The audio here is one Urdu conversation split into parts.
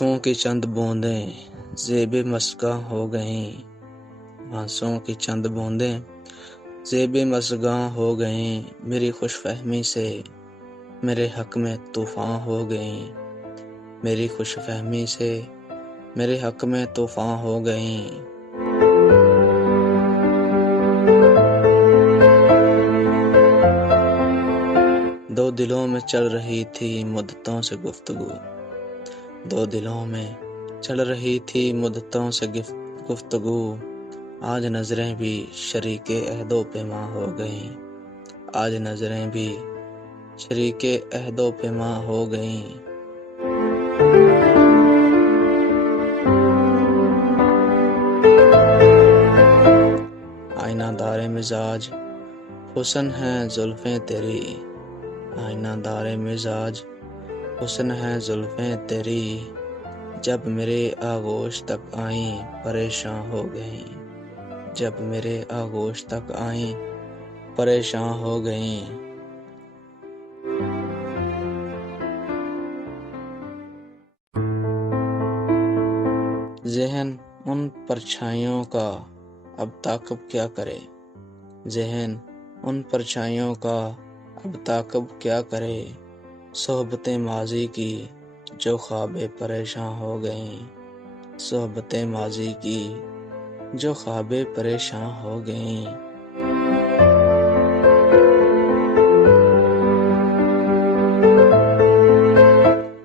آنسوؤں کی چند بوندیں زیب مسگاں ہو گئیں، آنسوؤں کی چند بوندیں زیب مسگاں ہو گئیں، میری خوش فہمی سے میرے حق میں طوفان ہو گئیں، میری خوش فہمی سے میرے حق میں طوفان ہو گئیں۔ دو دلوں میں چل رہی تھی مدتوں سے گفتگو، دو دلوں میں چل رہی تھی مدتوں سے گفتگو، آج نظریں بھی شریک عہد و پیما ہو گئیں، آج نظریں بھی شریک عہد و پیما ہو گئیں۔ آئینہ دار مزاج حسن ہیں زلفیں تیری، آئینہ دار مزاج حسن ہیں زلفیں تیری، جب میرے آغوش تک آئیں پریشاں ہو گئیں، جب میرے آغوش تک آئیں پریشاں ہو گئیں۔ ذہن ان پرچھائیوں کا اب تعاقب کیا کرے، ذہن ان پرچھائیوں کا اب تعاقب کیا کرے، صحبتیں ماضی کی جو خواب پریشاں ہو گئیں، صحبتیں ماضی کی جو خواب پریشاں ہو گئیں۔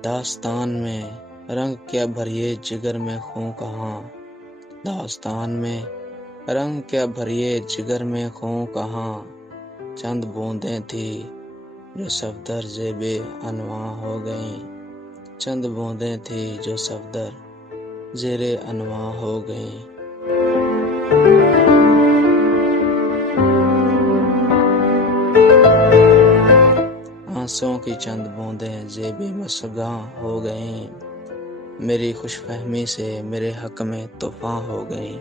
داستان میں رنگ کیا بھریے جگر میں خوں کہاں، داستان میں رنگ کیا بھریے جگر میں خوں کہاں، چند بوندیں تھی جو صفدر زیب انواں ہو گئیں، چند بوندیں تھی جو صفدر زیر انواں ہو گئیں۔ آنسوؤں کی چند بوندیں زیب مسگاں ہو گئیں، میری خوش فہمی سے میرے حق میں طوفان ہو گئیں۔